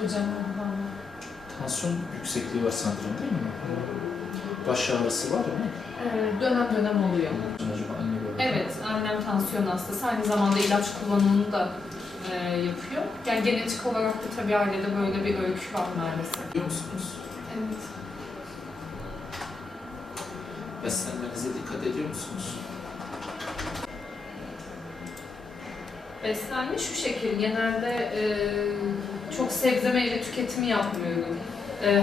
kocaman valla. Tansiyon yüksekliği var sanırım değil mi? Baş ağrısı var mı? Ee, dönem dönem oluyor. Acaba anne baba? Evet, annem tansiyon hastası. Aynı zamanda ilaç kullanımını da e, yapıyor. Yani genetik olarak da tabii ailede böyle bir öykü var maalesef. Biliyor musunuz? Evet. Beslenmenize dikkat ediyor musunuz? Beslenme şu şekil, genelde e, çok sebze meyve tüketimi yapmıyorum. E,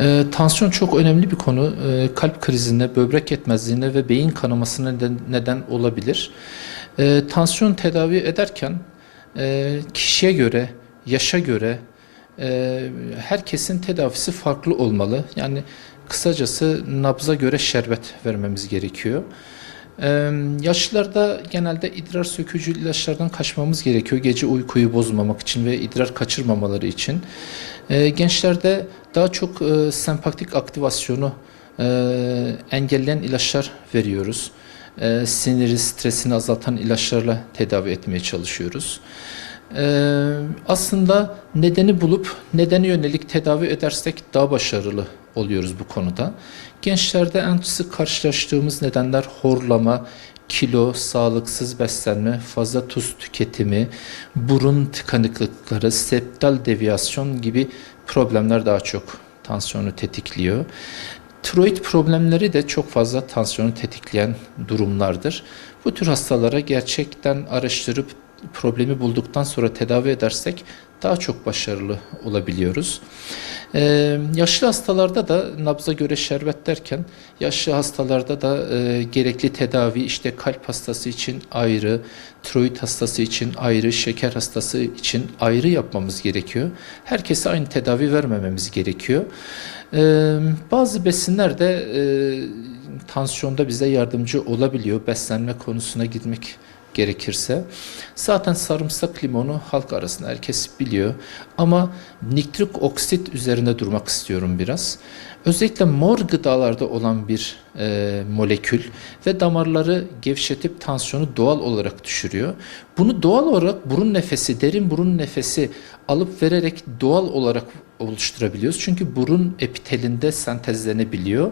Ee, tansiyon çok önemli bir konu. Ee, kalp krizine, böbrek yetmezliğine ve beyin kanamasına neden, neden olabilir. Ee, tansiyon tedavi ederken e, kişiye göre, yaşa göre e, herkesin tedavisi farklı olmalı. Yani kısacası nabza göre şerbet vermemiz gerekiyor. Ee, yaşlılarda genelde idrar sökücü ilaçlardan kaçmamız gerekiyor. Gece uykuyu bozmamak için ve idrar kaçırmamaları için. Ee, gençlerde daha çok e, sempatik aktivasyonu e, engelleyen ilaçlar veriyoruz. E, siniri, stresini azaltan ilaçlarla tedavi etmeye çalışıyoruz. E, aslında nedeni bulup nedeni yönelik tedavi edersek daha başarılı oluyoruz bu konuda. Gençlerde en sık karşılaştığımız nedenler horlama, kilo, sağlıksız beslenme, fazla tuz tüketimi, burun tıkanıklıkları, septal deviyasyon gibi problemler daha çok tansiyonu tetikliyor. Tiroid problemleri de çok fazla tansiyonu tetikleyen durumlardır. Bu tür hastalara gerçekten araştırıp problemi bulduktan sonra tedavi edersek daha çok başarılı olabiliyoruz. Ee, yaşlı hastalarda da nabza göre şerbet derken yaşlı hastalarda da e, gerekli tedavi işte kalp hastası için ayrı, tiroid hastası için ayrı, şeker hastası için ayrı yapmamız gerekiyor. Herkese aynı tedavi vermememiz gerekiyor. Ee, bazı besinler de e, tansiyonda bize yardımcı olabiliyor. Beslenme konusuna gitmek gerekirse. Zaten sarımsak limonu halk arasında herkes biliyor. Ama nitrik oksit üzerinde durmak istiyorum biraz. Özellikle mor gıdalarda olan bir e, molekül ve damarları gevşetip tansiyonu doğal olarak düşürüyor. Bunu doğal olarak burun nefesi, derin burun nefesi alıp vererek doğal olarak oluşturabiliyoruz. Çünkü burun epitelinde sentezlenebiliyor.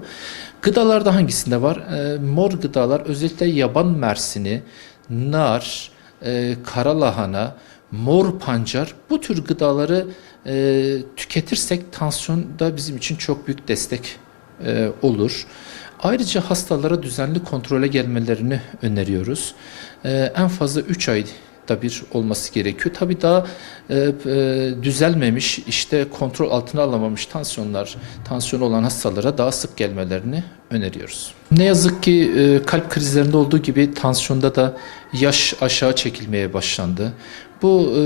Gıdalarda hangisinde var? E, mor gıdalar özellikle yaban mersini, nar, e, kara lahana, mor pancar bu tür gıdaları e, tüketirsek tansiyonda bizim için çok büyük destek e, olur. Ayrıca hastalara düzenli kontrole gelmelerini öneriyoruz. E, en fazla 3 ayda bir olması gerekiyor. Tabii daha e, e, düzelmemiş, işte kontrol altına alamamış tansiyonlar, tansiyon olan hastalara daha sık gelmelerini öneriyoruz. Ne yazık ki e, kalp krizlerinde olduğu gibi tansiyonda da yaş aşağı çekilmeye başlandı. Bu e,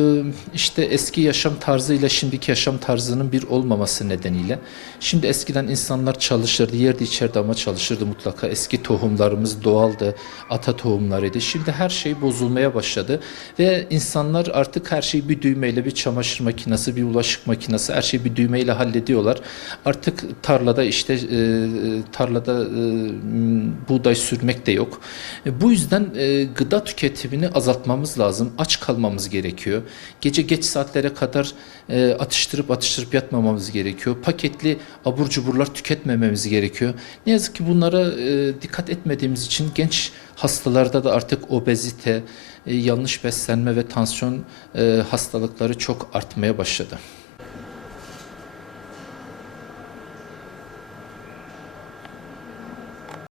işte eski yaşam tarzıyla şimdiki yaşam tarzının bir olmaması nedeniyle. Şimdi eskiden insanlar çalışırdı, yerde içeride ama çalışırdı mutlaka. Eski tohumlarımız doğaldı, ata tohumlarıydı. Şimdi her şey bozulmaya başladı ve insanlar artık her şeyi bir düğmeyle, bir çamaşır makinesi, bir bulaşık makinesi, her şeyi bir düğmeyle hallediyorlar. Artık tarlada işte e, tarlada e, buğday sürmek de yok. E, bu yüzden e, gıda tüketimini azaltmamız lazım. Aç kalmamız gerekiyor. Gece geç saatlere kadar e, atıştırıp atıştırıp yatmamamız gerekiyor. Paketli abur cuburlar tüketmememiz gerekiyor. Ne yazık ki bunlara e, dikkat etmediğimiz için genç hastalarda da artık obezite, e, yanlış beslenme ve tansiyon e, hastalıkları çok artmaya başladı.